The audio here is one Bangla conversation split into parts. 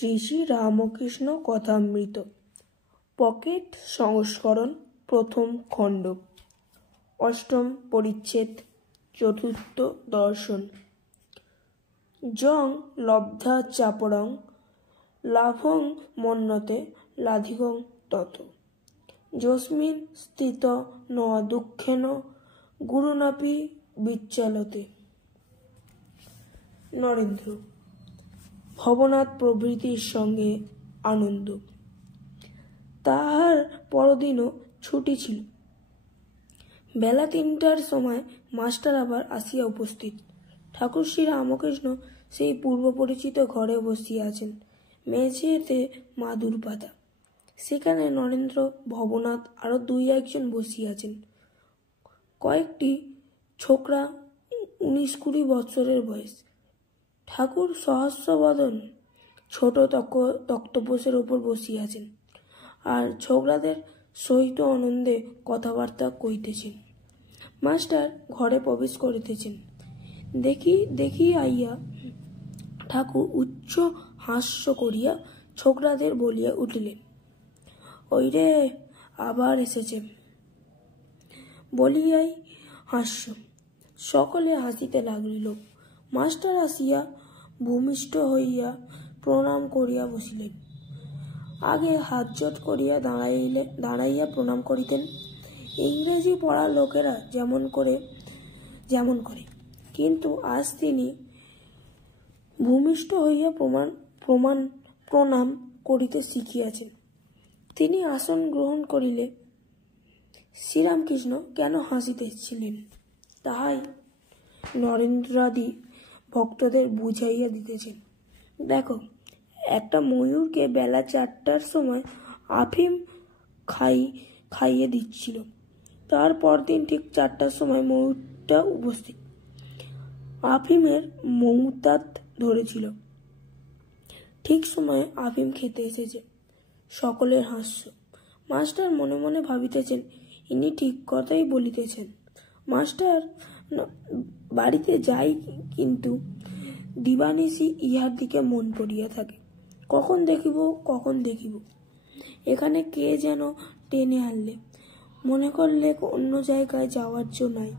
শ্রী শ্রী রামকৃষ্ণ কথামৃত পকেট সংস্করণ প্রথম খণ্ড অষ্টম পরিচ্ছেদ চতুর্থ দর্শন জং লব্ধা চাপরং লাভং মন্যতে লাধিগং তত যস্মিন স্থিত ন দুঃখেন গুরুনাপি বিচ্ছলতে। নরেন্দ্র ভবনাথ প্রভৃতির সঙ্গে আনন্দ। তাহার পরদিনও ছুটি ছিল। বেলা 3টার সময় মাস্টার আবার আসিয়া উপস্থিত। ঠাকুর শ্রী রামকৃষ্ণ সেই পূর্ব পরিচিত ঘরে বসিয়া আছেন। মেঝেতে মাদুর পাতা। সেখানে নরেন্দ্র, ভবনাথ আরো 2-1 বসিয়াছেন। কয়েকটি ছোকরা 19-20 বৎসরের বয়স। ঠাকুর সহস্রবদন ছোট তক্তপোষের উপর বসিয়াছেন আর ছোকরাদের সহিত আনন্দে কথাবার্তা কইতেছেন। মাস্টার ঘরে প্রবেশ করিতেছেন। দেখি আইয়া ঠাকুর উচ্চ হাস্য করিয়া ছোকরাদের বলিয়া উঠিলেন, ওই রে আবার এসেছে বলিয়াই হাস্য। সকলে হাসিতে লাগলিল। মাস্টার আসিয়া ভূমিষ্ঠ হইয়া প্রণাম করিয়া বসিলেন। আগে হাতজোট করিয়া দাঁড়াইয়া প্রণাম করিতেন ইংরেজি পড়া লোকেরা যেমন করে, কিন্তু আজ তিনি ভূমিষ্ঠ হইয়া প্রণাম করিতে শিখিয়াছেন। তিনি আসন গ্রহণ করিলে শ্রীরামকৃষ্ণ কেন হাসিতেছিলেন তাহাই নরেন্দ্রাদি ভক্তদের বুঝাইয়া দিতেছেন। দেখো, একটা ময়ূরকে বেলা 4টার সময় আফিম খাইয়ে দিচ্ছিল। তার পরদিন ঠিক 4টার সময় ময়ূরটা উপস্থিত। আফিমের মৌতাত ধরেছিল। ঠিক সময়ে আফিম খেতে এসেছে। সকলের হাস্য। মাস্টার মনে মনে ভাবিতেছেন, ইনি ঠিক কথাই বলিতেছেন। মাস্টার বাড়িতে যাই, কিন্তু দিবানিশি ইহার দিকে মন পড়িয়া থাকে। কখন দেখিব। এখানে কে যেন টেনে আনলে। মনে করলে অন্য জায়গায় যাওয়ার জো নাই,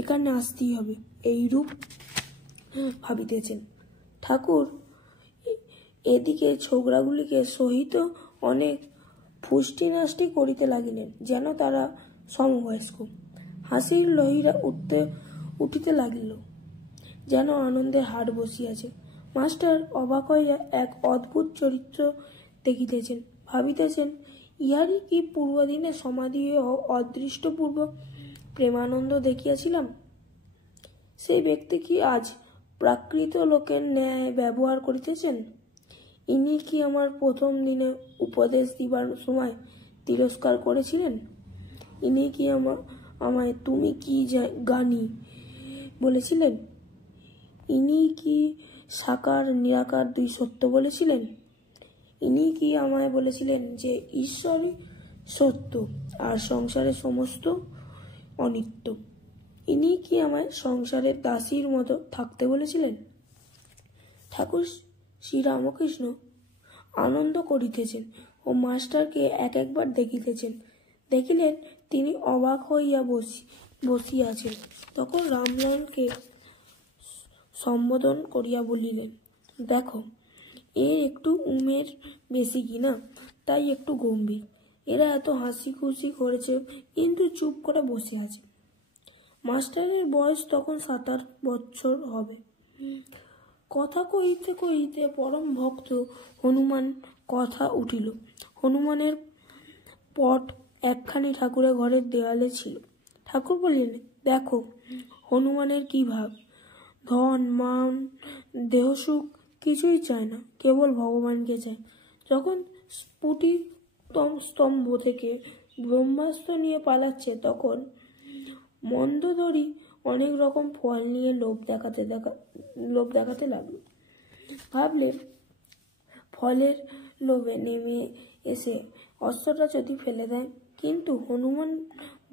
এখানে আসতেই হবে, এইরূপ ভাবিতেছেন। ঠাকুর এদিকে ছোকরাগুলিকে সহিত অনেক ফুষ্টি করিতে লাগিলেন, যেন তারা সমবয়স্ক। হাসির লহিরা উঠিতে লাগিল, যেন আনন্দের হাট বসিয়াছে। মাস্টার অবাক হইয়া এক অদ্ভুত চরিত্র দেখিতেছেন। ভাবিতেছেন, ইহারই কি পূর্বদিনে সমাধি অদৃষ্টপূর্ব প্রেমানন্দ দেখিয়াছিলাম? সেই ব্যক্তি কি আজ প্রাকৃত লোকের ন্যায় ব্যবহার করিতেছেন? ইনি কি আমার প্রথম দিনে উপদেশ দিবার সময় তিরস্কার করেছিলেন? ইনি কি আমায় তুমি কি গানি বলেছিলেন? ইনি কি সাকার নিরাকার 2 সত্য বলেছিলেন? ইনি কি আমায় বলেছিলেন যে ঈশ্বরই সত্য আর সংসারের সমস্ত অনিত্য? ইনি কি আমায় সংসারের দাসীর মতো থাকতে বলেছিলেন? ঠাকুর শ্রীরামকৃষ্ণ আনন্দ করিতেছেন ও মাস্টারকে একবার দেখিতেছেন। দেখিলেন তিনি অবাক হইয়া বসিয়াছেন। তখন রামলালকে সম্বোধন করিয়া বলিলেন, দেখো, এর একটু উমের বেশি কিনা, তাই একটু গম্ভীর। এরা এত হাসি খুশি করেছে, কিন্তু চুপ করে বসে আছে। মাস্টারের বয়স তখন 7-8 বৎসর হবে। কথা কহিতে পরম ভক্ত হনুমান কথা উঠিল। হনুমানের পট একখানি ঠাকুরের ঘরের দেয়ালে ছিল। ঠাকুর বলিলেন, দেখো, হনুমানের কি ভাব। ধন, মান, দেহসুখ কিছুই চায় না, কেবল ভগবানকে চায়। যখন স্ফুটি স্তম্ভ থেকে ব্রহ্মাস্ত্র নিয়ে পালাচ্ছে, তখন মন্দোদরী অনেক রকম ফল নিয়ে লোভ দেখাতে লাগলো। ভাবলে ফলের লোভে নেমে এসে অস্ত্রটা যদি ফেলে দেয়। কিন্তু হনুমান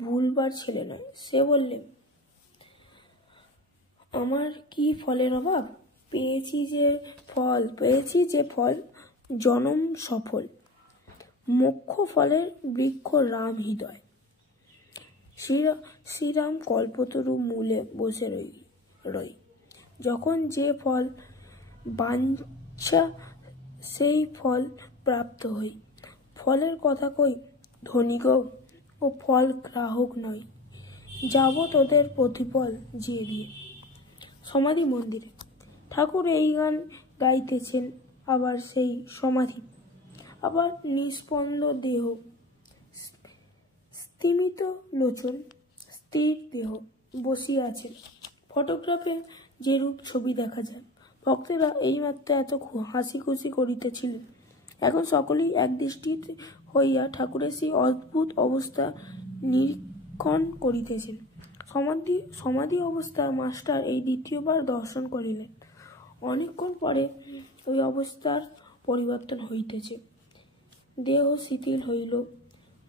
ভুলবার ছেলে নয়। সে বললে, আমার কি ফলের অভাব? পেয়েছি যে ফল জনম সফল, মোক্ষ ফলের বৃক্ষ রাম হৃদয়। শ্রীরাম কল্পতরু মূলে বসে রই, যখন যে ফল বাঞ্ছা সেই ফল প্রাপ্ত হই। ফলের কথা কই ধনী গো, ও ফল গ্রাহক নয়, যাব তোদের প্রতিফল যে দিয়ে। সমাধি মন্দিরে ঠাকুর এই গান গাইতেছেন, আবার সেই সমাধি, আবার নিস্পন্দ দেহ, স্তিমিত লোচন, স্থির দেহ বসিয়া আছেন। ফটোগ্রাফে যেরূপ ছবি দেখা যায়, ভক্তেরা এইমাত্র এত হাসি খুশি করিতেছিলেন, এখন সকলেই একদৃষ্টিতে হইয়া ঠাকুরের সেই অদ্ভুত অবস্থা নিরীক্ষণ করিতেছেন। সমাধি অবস্থা মাস্টার এই দ্বিতীয়বার দর্শন করিলেন। অনেকক্ষণ পরে ওই অবস্থার পরিবর্তন হইতেছে, দেহ শিথিল হইল,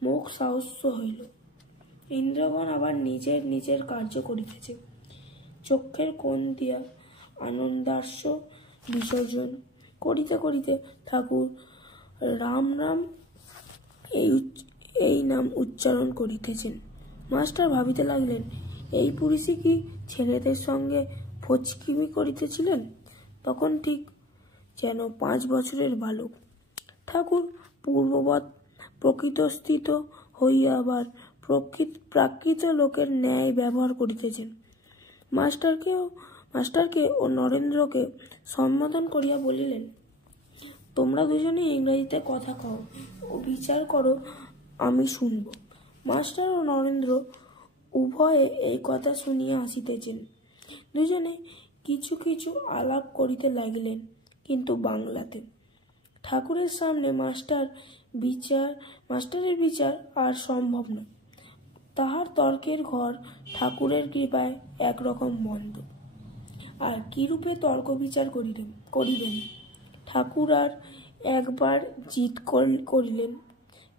মুখ সাহস্য হইল, ইন্দ্রগণ আবার নিজের নিজের কার্য করিতেছে। চক্ষের কোণ দিয়া আনন্দাশ্র বিসর্জন করিতে করিতে ঠাকুর রাম রাম এই নাম উচ্চারণ করিতেছেন। মাস্টার ভাবিতে লাগলেন, এই পুরুষই কি ছেলেদের সঙ্গে ফচকিমি করিতেছিলেন তখন, ঠিক যেন 5 বছরের বালক। ঠাকুর পূর্ববৎ প্রকৃতস্থিত হইয়া আবার প্রাকৃত লোকের ন্যায় ব্যবহার করিতেছেন। মাস্টারকে ও নরেন্দ্রকে সম্বোধন করিয়া বলিলেন, তোমরা দুজনে ইংরেজিতে কথা কও ও বিচার করো, আমি শুনব। মাস্টার ও নরেন্দ্র উভয়ে এই কথা শুনিয়া আসিতেছেন। দুজনে কিছু কিছু আলাপ করিতে লাগিলেন, কিন্তু বাংলাতে। ঠাকুরের সামনে মাস্টারের বিচার আর সম্ভব নয়। তাহার তর্কের ঘর ঠাকুরের কৃপায় একরকম বন্ধ। আর কিরূপে তর্ক বিচার করিবেন? ঠাকুর আর একবার জিদ করিলেন,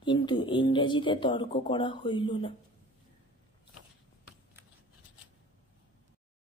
কিন্তু ইংরেজিতে তর্ক করা হইল না।